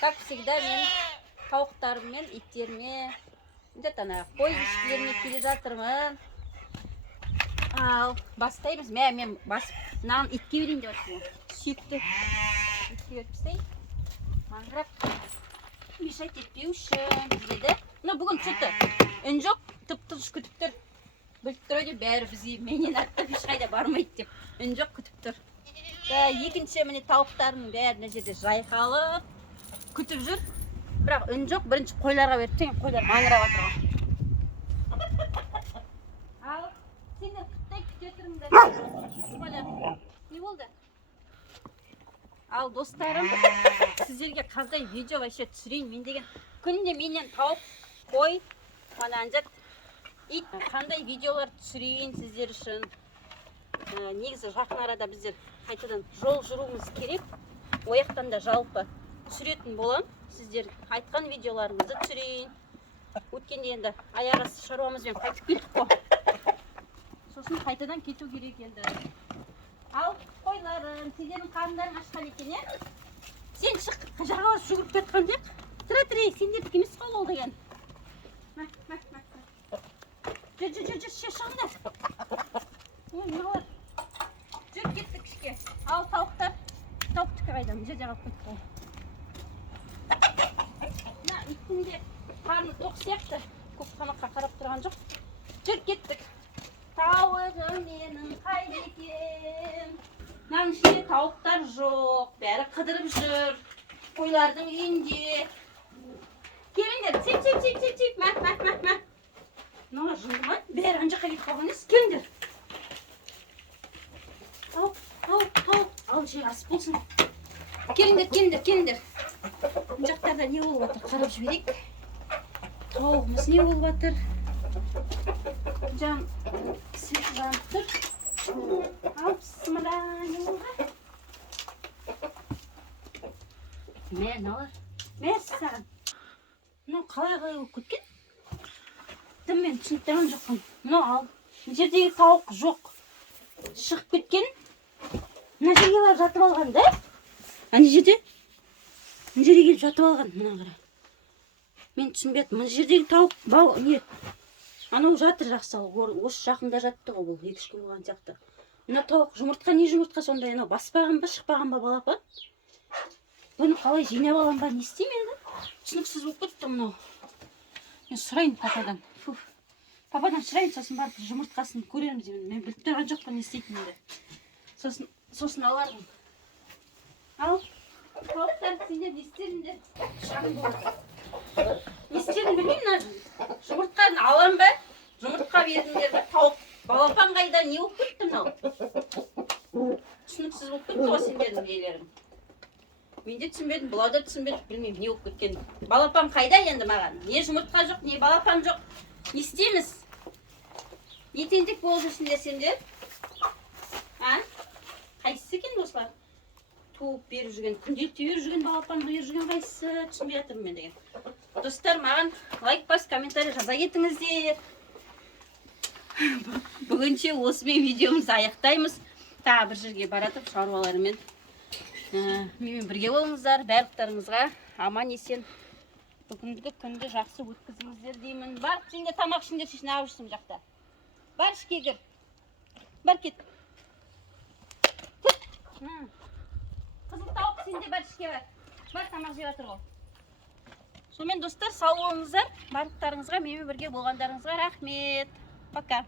Как всегда, мен тауықтарыммен, иттеріме, қой ешкілеріне келе жатырмын. Ал, бастаймыз. Мен мынаны итке берейін деп жатырмын. Сүйікті. Итке беріп тастайын. Маңырап, мешать етпеу үшін деді. Бүгін сөйтті. Үн жоқ, тып-тыныш күтіп тұр. Біліп тұр деп, бәрі бізге менен аттап ешқайда бармайды деп. Үн жоқ күтіп тұр. Екінші міне тауықтарының бәрі мына жерде жайқалып күтіп жүр. Бірақ үн жоқ. Бірінші қойларға беріп тұрмын. Қойлар маңырап жатыр. Ал, сендер құттай күте тұрыңдар. Не болды? Ал, достарым, сіздерге қандай видео вообще түсірейін. Мен деген күнде менен тауық, қой, мананжат, ит қандай видеолар түсірейін сіздер үшін. Негізі жақын арада біздер қайтадан жол жүруіміз керек. Ояқтан да жалпы түсіретін болам. Сіздер айтқан видеоларыңызды түсірейін. Өткенде енді аяғыз шаруамызбен қайтып келдік қой. Сосын қайтадан кету керек енді. Ал, қойларым, сендердің қарындарың ашқан екен, е? Сен шық, жаға барып жүгіріп кетқан деп. Тұра-тұрайық, сендердікі емес қой ол деген. Жүр, шығыңдар. Мыналар. Жүр, кеттік ішке. Ал, тауықтар. Тауықтікі қайда? Бұл жерде қалып кетті ғой. Иттің де қарны тоқ сияқты. Көп тамаққа қарап тұрған жоқ. Жүр, кеттік. Тауығым менің қайда екен? Мынаның ішінде тауықтар жоқ. Бәрі қыдырып жүр. Қойлардың үйінде. Келіңдер, сеп. Мә. Мыналар жынды ма? Бәрі ана жаққа кетіп қалған емес. Келіңдер. Ал, жер асып болсын. Келіңдер. Бұл жақтарда не болып жатыр? Қарап жіберейік. Тауығымыз не болып жатыр? Жан свет жанып тұр. Ал, бісміллә, не болды? Мыналар. Мәс саған. Мынау қалай болып кеткен? Мен түсініп тұрған жоқпын. Ал, мына жердегі тауық жоқ. Шығып кеткен. Мына жерге барып жатып алған, да? Ана жерде? Мына жерге келіп жатып алған, мына қара. Мен түсінбедім. Мына жердегі тауық не? Анау жатыр жақсы. Осы жақында жатты ғой бұл. 2-3 күн болған сияқты. Мына тауық жұмыртқа не жұмыртқа сондай? Анау баспаған ба, шықпаған ба балапан? Бұны қалай жинап алам ба? Не істеймін енді? Түсініксіз болып кетті мынау. Мен сұрайын пападан. Пападан сұрайын, сосын барып жұмыртқасын көреміз. Мен біліп тұрған жоқпын не істейтінімді. Сосын алармын. Ал, тауықтар, сендер не істедіңдер? Шағын болады. Не істедім білмеймін, жұмыртқаны алам ба? Жұмыртқа бердіңдер ба? Тауық балапан қайда? Не болып кетті мынау? Түсініксіз болып кетті ғой сендердің нелерің. Мен де түсінбедім, бұлар да түсінбедім, білмеймін не болып кеткен. Балапан қайда енді маған? Не жұмыртқа жоқ, не балапан жоқ. Не істейміз? Не тентек болып жүрсіңдер сендер? Қайсысы екен достар? Туып беріп жүрген, күнделікті беріп жүрген, балапан беріп жүрген қайсысы? Түсінбей жатырмын мен деген. Достар, маған лайк бас, комментарий жаза кетіңіздер. Бүгінше осымен видеомызды аяқтаймыз. Тағы бір жерге баратып шаруаларымен. Менімен бірге болыңыздар, барлықтарыңызға аман есен бүгінгі күнді жақсы өткізіңіздер деймін. Бар, сендер тамақ ішіңдер, шешін ағып жүрсің жақта. Бар, ішке кір. Бар, кет. Қызыл тауық, сендер бар, ішке бар. Бар, тамақ жеп жатыр ғой. Сонымен достар, сау болыңыздар. Барлықтарыңызға, менімен бірге болғандарыңызға рахмет. Пока.